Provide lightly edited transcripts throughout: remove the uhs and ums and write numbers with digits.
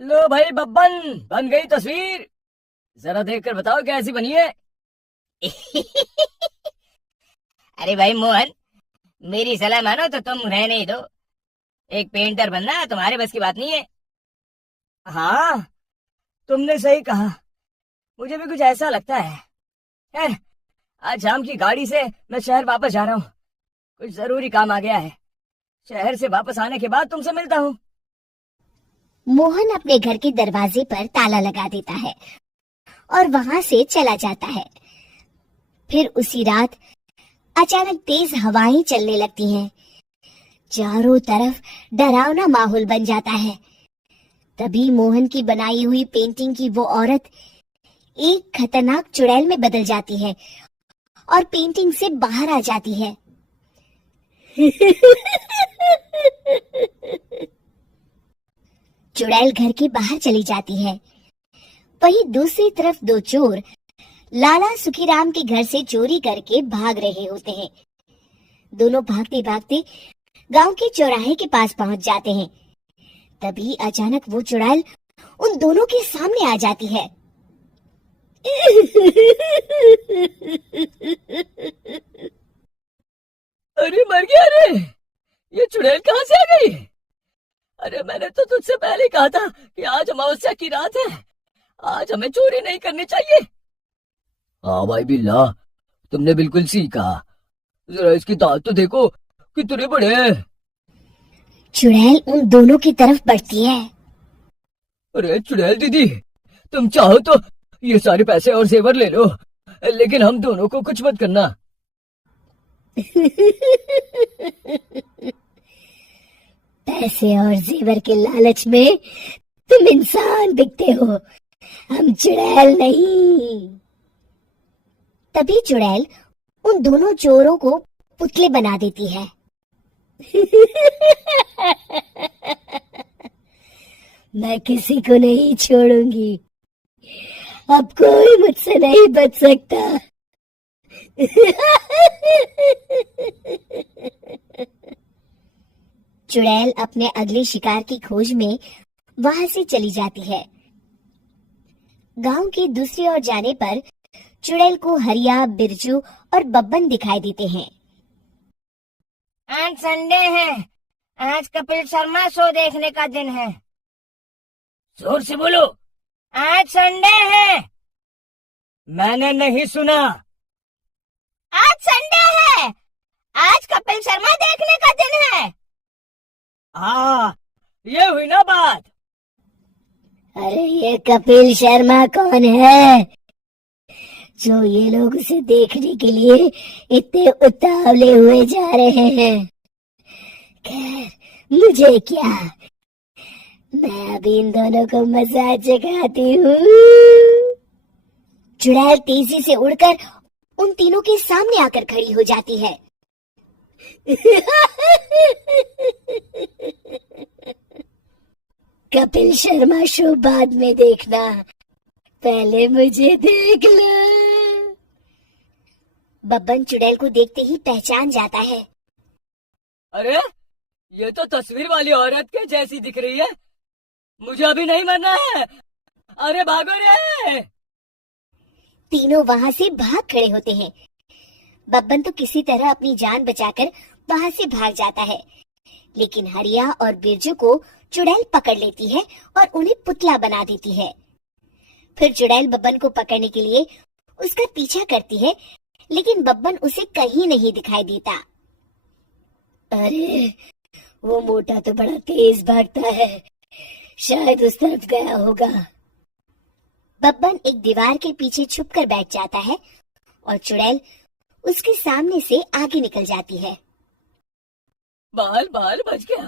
लो भाई बब्बन, बन गई तस्वीर। जरा देखकर बताओ कैसी बनी है। अरे भाई मोहन, मेरी सलाह मानो तो तुम रहने ही दो। एक पेंटर बनना तुम्हारे बस की बात नहीं है। हाँ, तुमने सही कहा। मुझे भी कुछ ऐसा लगता है। खैर, आज शाम की गाड़ी से मैं शहर वापस जा रहा हूँ। कुछ जरूरी काम आ गया है। शहर से वापस आने के बाद तुमसे मिलता हूँ। मोहन अपने घर के दरवाजे पर ताला लगा देता है और वहां से चला जाता है। फिर उसी रात अचानक तेज हवाएं चलने लगती हैं। चारों तरफ डरावना माहौल बन जाता है। तभी मोहन की बनाई हुई पेंटिंग की वो औरत एक खतरनाक चुड़ैल में बदल जाती है और पेंटिंग से बाहर आ जाती है। चुड़ैल घर के बाहर चली जाती है। वहीं दूसरी तरफ दो चोर लाला सुखीराम के घर से चोरी करके भाग रहे होते हैं। दोनों भागते भागते गांव के चौराहे के पास पहुंच जाते हैं। तभी अचानक वो चुड़ैल उन दोनों के सामने आ जाती है। अरे मर गया रे! ये चुड़ैल कहाँ से आ गई? अरे मैंने तो तुझसे पहले ही कहा था कि आज अमावस्या की रात है। आज हमें चोरी नहीं करनी चाहिए। हाँ भाई बिल्ला, तुमने बिल्कुल सही कहा। जरा इसकी दांत तो देखो, कितने बड़े हैं। चुड़ैल उन दोनों की तरफ बढ़ती है। अरे चुड़ैल दीदी, तुम चाहो तो ये सारे पैसे और जेवर ले लो, लेकिन हम दोनों को कुछ मत करना। पैसे और जेवर के लालच में तुम इंसान दिखते हो, हम चुड़ैल नहीं। तभी चुड़ैल उन दोनों चोरों को पुतले बना देती है। मैं किसी को नहीं छोड़ूंगी। अब कोई मुझसे नहीं बच सकता। चुड़ैल अपने अगले शिकार की खोज में वहां से चली जाती है। गांव की दूसरी ओर जाने पर चुड़ैल को हरिया, बिरजू और बब्बन दिखाई देते हैं। आज संडे है, आज कपिल शर्मा शो देखने का दिन है। जोर से बोलो। आज संडे है। मैंने नहीं सुना। आज संडे है। आज कपिल शर्मा देखने का दिन है। हाँ, ये हुई ना बात। अरे ये कपिल शर्मा कौन है जो ये लोग उसे देखने के लिए इतने उतावले हुए जा रहे हैं? खैर, मुझे क्या, मैं अभी इन दोनों को मजा चखाती हूँ। चुड़ैल तेजी से उड़कर उन तीनों के सामने आकर खड़ी हो जाती है। कपिल शर्मा शो बाद में देखना, पहले मुझे देख लो। बब्बन चुड़ैल को देखते ही पहचान जाता है। अरे ये तो तस्वीर वाली औरत के जैसी दिख रही है। मुझे अभी नहीं मरना है। अरे भागो रे! तीनों वहां से भाग खड़े होते हैं। बब्बन तो किसी तरह अपनी जान बचाकर वहां से भाग जाता है, लेकिन हरिया और बिरजू को चुड़ैल पकड़ लेती है और उन्हें पुतला बना देती है। फिर चुड़ैल बब्बन को पकड़ने के लिए उसका पीछा करती है, लेकिन बब्बन उसे कहीं नहीं दिखाई देता। अरे वो मोटा तो बड़ा तेज भागता है, शायद उस तरफ गया होगा। बब्बन एक दीवार के पीछे छुपकर बैठ जाता है और चुड़ैल उसके सामने से आगे निकल जाती है। बाल बाल बच गया।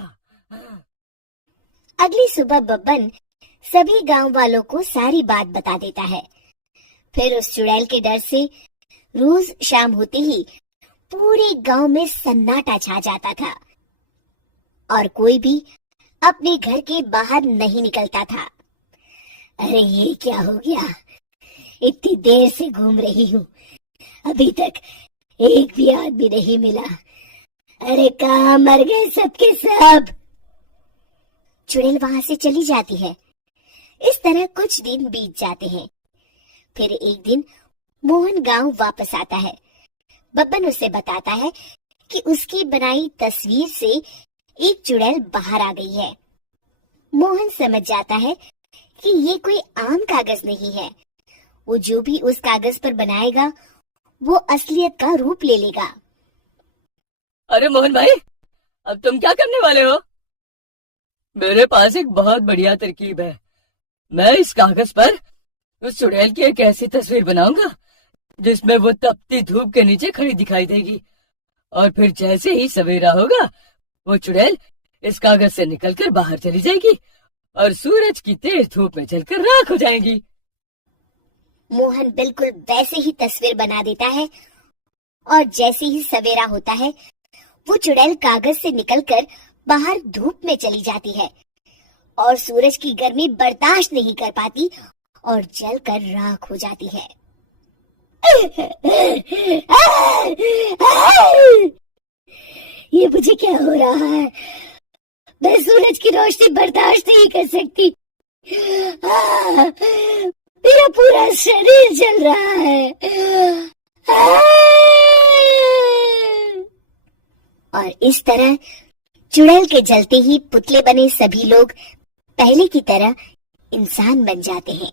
अगली सुबह बब्बन सभी गांव वालों को सारी बात बता देता है। फिर उस चुड़ैल के डर से रोज शाम होते ही पूरे गांव में सन्नाटा छा जाता था और कोई भी अपने घर के बाहर नहीं निकलता था। अरे ये क्या हो गया? इतनी देर से घूम रही हूँ, अभी तक एक भी आदमी नहीं मिला। अरे कहाँ मर गए सबके सब? चुड़ैल वहां से चली जाती है। इस तरह कुछ दिन बीत जाते हैं। फिर एक दिन मोहन गांव वापस आता है। बब्बन उसे बताता है कि उसकी बनाई तस्वीर से एक चुड़ैल बाहर आ गई है। मोहन समझ जाता है कि ये कोई आम कागज नहीं है। वो जो भी उस कागज पर बनाएगा वो असलियत का रूप ले लेगा। अरे मोहन भाई, अब तुम क्या करने वाले हो? मेरे पास एक बहुत बढ़िया तरकीब है। मैं इस कागज पर उस चुड़ैल की एक ऐसी तस्वीर बनाऊंगा जिसमें वो तपती धूप के नीचे खड़ी दिखाई देगी, और फिर जैसे ही सवेरा होगा वो चुड़ैल इस कागज से निकलकर बाहर चली जाएगी और सूरज की तेज धूप में जलकर राख हो जाएगी। मोहन बिल्कुल वैसे ही तस्वीर बना देता है और जैसे ही सवेरा होता है वो चुड़ैल कागज से निकलकर बाहर धूप में चली जाती है और सूरज की गर्मी बर्दाश्त नहीं कर पाती और जलकर राख हो जाती है। ये मुझे क्या हो रहा है? मैं सूरज की रोशनी बर्दाश्त नहीं कर सकती। मेरा पूरा शरीर जल रहा है। और इस तरह चुड़ैल के जलते ही पुतले बने सभी लोग पहले की तरह इंसान बन जाते हैं।